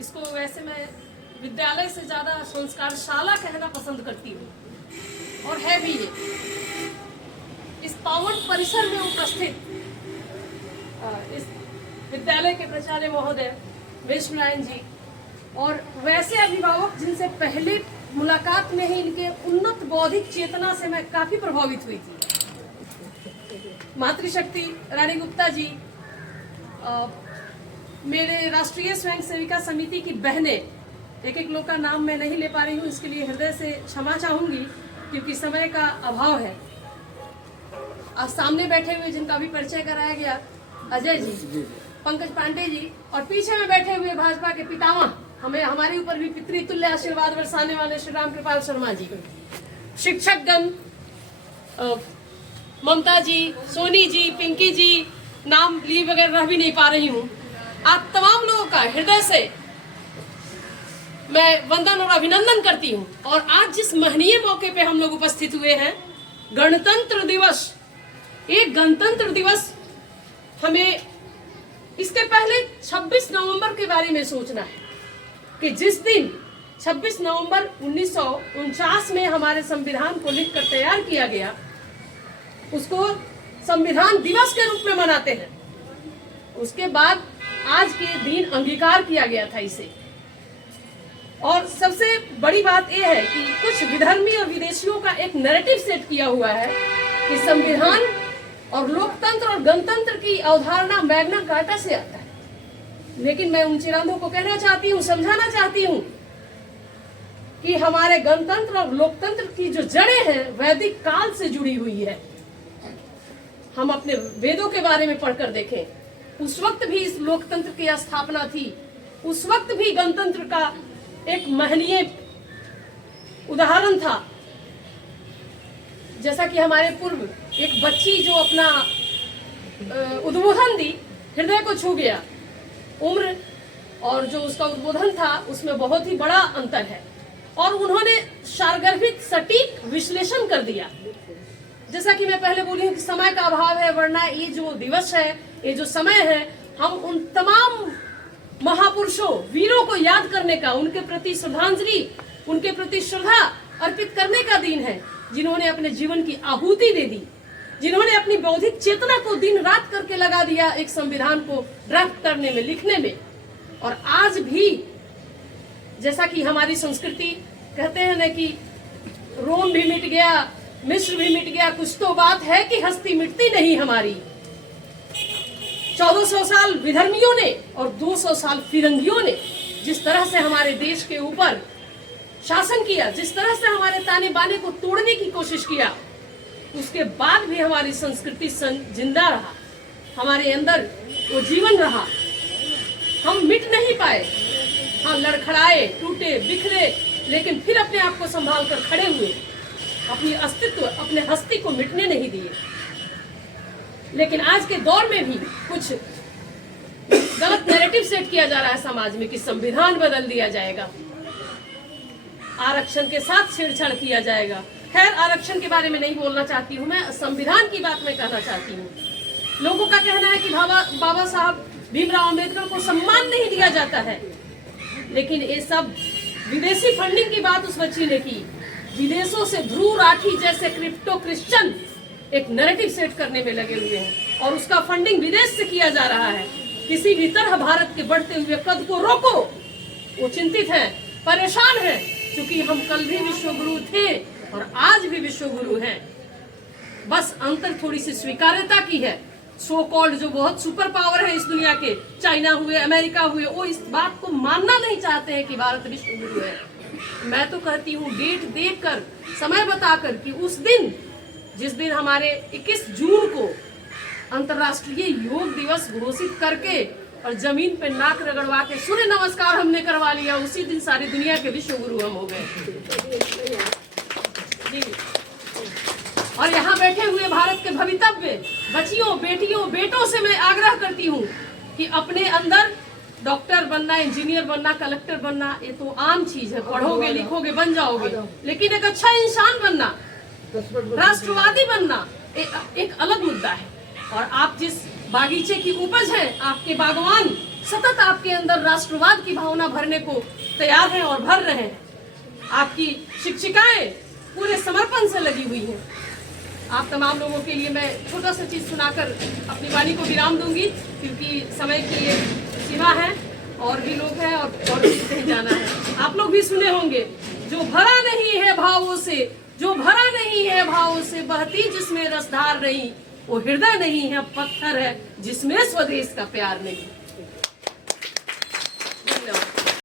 इसको वैसे मैं विद्यालय से ज़्यादा संस्कारशाला कहना पसंद करती हूँ, और है भी ये। इस पावन परिसर में उपस्थित इस विद्यालय के प्राचार्य महोदय वेश नारायण जी और वैसे अभिभावक जिनसे पहले मुलाकात में ही इनके उन्नत बौद्धिक चेतना से मैं काफ़ी प्रभावित हुई थी। मातृशक्ति रानी गुप्ता जी, मेरे राष्ट्रीय स्वयं सेविका समिति की बहनें, एक लोग का नाम मैं नहीं ले पा रही हूँ, इसके लिए हृदय से क्षमा चाहूंगी क्योंकि समय का अभाव है। आज सामने बैठे हुए जिनका भी परिचय कराया गया, अजय जी, पंकज पांडे जी, और पीछे में बैठे हुए भाजपा के पितामह, हमें हमारे ऊपर भी पितृतुल्य आशीर्वाद बरसाने वाले श्री राम कृपाल शर्मा जी, शिक्षकगण, ममता जी, सोनी जी, पिंकी जी, नाम ली वगैरह रह भी नहीं पा रही हूँ। आप तमाम लोगों का हृदय से मैं वंदन और अभिनंदन करती हूँ। और आज जिस महनीय मौके पे हम लोग उपस्थित हुए हैं, गणतंत्र दिवस, एक गणतंत्र दिवस, हमें इसके पहले 26 नवंबर के बारे में सोचना है कि जिस दिन 26 नवंबर 1949 में हमारे संविधान को लिखकर तैयार किया गया, उसको संविधान दिवस के रूप में मनाते हैं। उसके बाद आज के दिन अंगीकार किया गया था इसे। और सबसे बड़ी बात यह है कि कुछ विधर्मी और विदेशियों का एक नैरेटिव सेट किया हुआ है कि संविधान और लोकतंत्र और गणतंत्र की अवधारणा मैग्ना कार्टा से आता है। लेकिन मैं उन चिरांधों को कहना चाहती हूँ, समझाना चाहती हूँ कि हमारे गणतंत्र और लोकतंत्र की जो जड़ें हैं वैदिक काल से जुड़ी हुई है। हम अपने वेदों के बारे में पढ़कर देखें, उस वक्त भी इस लोकतंत्र की स्थापना थी, उस वक्त भी गणतंत्र का एक महनीय उदाहरण था। जैसा कि हमारे पूर्व एक बच्ची जो अपना उद्बोधन दी, हृदय को छू गया। उम्र और जो उसका उद्बोधन था उसमें बहुत ही बड़ा अंतर है, और उन्होंने सारगर्भित सटीक विश्लेषण कर दिया। जैसा कि मैं पहले बोली हूँ कि समय का अभाव है, वरना ये जो दिवस है, ये जो समय है, हम उन तमाम महापुरुषों, वीरों को याद करने का, उनके प्रति श्रद्धांजलि, उनके प्रति श्रद्धा अर्पित करने का दिन है, जिन्होंने अपने जीवन की आहुति दे दी, जिन्होंने अपनी बौद्धिक चेतना को दिन रात करके लगा दिया एक संविधान को ड्राफ्ट करने में, लिखने में। और आज भी जैसा कि हमारी संस्कृति कहते हैं न कि रोम भी मिट गया, मिस्र भी मिट गया, कुछ तो बात है कि हस्ती मिटती नहीं हमारी। 1400 साल विधर्मियों ने और 200 साल फिरंगियों ने जिस तरह से हमारे देश के ऊपर शासन किया, जिस तरह से हमारे ताने बाने को तोड़ने की कोशिश किया, उसके बाद भी हमारी संस्कृति जिंदा रहा, हमारे अंदर वो जीवन रहा। हम मिट नहीं पाए, हाँ लड़खड़ाए, टूटे, बिखरे, लेकिन फिर अपने आप को संभाल कर खड़े हुए, अपनी अस्तित्व, अपने हस्ती को मिटने नहीं दिए। लेकिन आज के दौर में भी कुछ गलत नैरेटिव सेट किया जा रहा है समाज में कि संविधान बदल दिया जाएगा, आरक्षण के साथ छेड़छाड़ किया जाएगा। खैर, आरक्षण के बारे में नहीं बोलना चाहती हूँ मैं, संविधान की बात मैं कहना चाहती हूँ। लोगों का कहना है कि बाबा साहब भीमराव अंबेडकर को सम्मान नहीं दिया जाता है, लेकिन ये सब विदेशी फंडिंग की बात उस बच्ची ने की। विदेशों से ध्रुव राठी जैसे क्रिप्टो क्रिश्चियन एक नैरेटिव सेट करने में लगे हुए हैं, और उसका फंडिंग विदेश से किया जा रहा है। किसी भी तरह भारत के बढ़ते हुए कद को रोको। वो चिंतित हैं, परेशान हैं, क्योंकि हम कल भी विश्वगुरु थे और आज भी विश्वगुरु हैं। बस अंतर थोड़ी सी स्वीकार्यता की है। सो कॉल्ड जो बहुत सुपर पावर है इस दुनिया के, चाइना हुए, अमेरिका हुए, वो इस बात को मानना नहीं चाहते हैं कि भारत विश्वगुरु है। मैं तो कहती हूँ डेट देखकर, समय बताकर कि उस दिन, जिस दिन हमारे 21 जून को अंतर्राष्ट्रीय योग दिवस घोषित करके और जमीन पे नाक रगड़वा के सूर्य नमस्कार हमने करवा लिया, उसी दिन सारी दुनिया के विश्वगुरु हम हो गए। और यहाँ बैठे हुए भारत के भवितव्य बच्चियों, बेटियों, बेटों से मैं आग्रह करती हूँ कि अपने अंदर डॉक्टर बनना, इंजीनियर बनना, कलेक्टर बनना, ये तो आम चीज है, पढ़ोगे लिखोगे बन जाओगे, लेकिन एक अच्छा इंसान बनना, राष्ट्रवादी बनना एक अलग मुद्दा है। और आप जिस बागीचे की उपज है, आपके बागवान सतत आपके अंदर राष्ट्रवाद की भावना भरने को तैयार हैं और भर रहे हैं। आपकी शिक्षिकाएं पूरे समर्पण से लगी हुई हैं। आप तमाम लोगों के लिए मैं छोटा सा चीज सुनाकर अपनी वाणी को विराम दूंगी, क्योंकि समय की एक सीमा है और भी लोग हैं और भी कहीं जाना है। आप लोग भी सुने होंगे, जो भरा नहीं है भावों से, जो भरा नहीं है भावों से, बहती जिसमें रसधार नहीं, वो हृदय नहीं है, पत्थर है जिसमें स्वदेश का प्यार नहीं।